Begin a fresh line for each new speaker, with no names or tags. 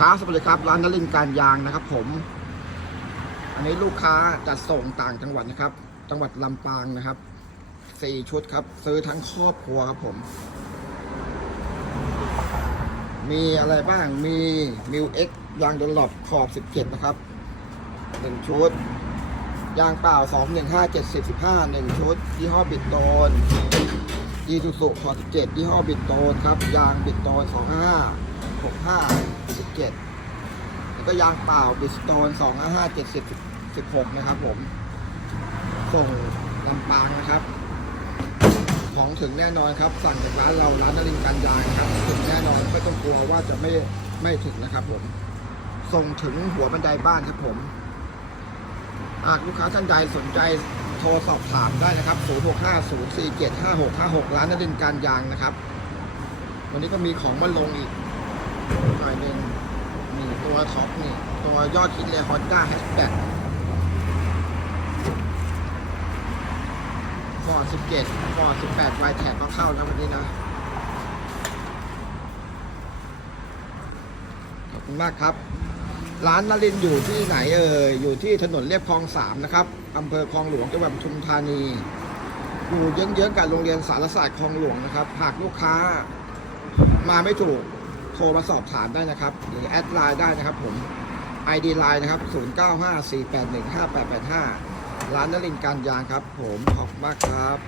ครับสวัสดีครับร้านนลินการยางนะครับ ผม อันนี้ลูกค้าจัดส่งต่างจังหวัดนะครับ จังหวัดลำปางนะครับสี่ชุดครับ ซื้อทั้งครอบครัวครับผม มีอะไรบ้างมีมิวเอ็กยางดนหลบขอบ17นะครับหนึ่งชุด ยางเปล่า2 1 5 7 0 15หนึ่งชุดยี่ห้อบิดโตนยีทูสุขอบ17ยี่ห้อบิดโตนครับ ยางบิดโตน 25 65 17แล้วก็ยางเปล่าบิสโตน255 70 16นะครับผม ส่งลำปางนะครับ ของถึงแน่นอนครับ สั่งจากร้านเราร้านนรินทร์การยางครับ ถึงแน่นอนไม่ต้องกลัวว่าจะไม่ไม่ถึงนะครับผม ส่งถึงหัวบันไดบ้านครับผมหากลูกค้าท่านใดสนใจโทรสอบถามได้นะครับ 0650475656 ร้านนรินทร์การยางนะครับ วันนี้ก็มีของมาลงอีกหน่อยหนึ่งนี่ตัว ท็อปนี่ ตัวยอดคิดเลยฮอนด้าแฮชแบ็กฟอร์ด17ฟอร์ด18ไวายแท็กก็เข้านะวันนี้นะ ขอบคุณมากครับ ร้านนรินอยู่ที่ไหนเอ่ยอยู่ที่ถนนเรียบคลองสามนะครับอำเภอคลองหลวงจังหวัดปทุมธานี อยู่เยื้องๆกับโรงเรียนสารศาสตร์คลองหลวงนะครับ หากลูกค้ามาไม่ถูก โทรมาสอบถามได้นะครับ หรือแอดไลน์ได้นะครับผม ID ไลน์นะครับ 0954815885 ร้านนรินการยางครับ ผมขอบมากครับ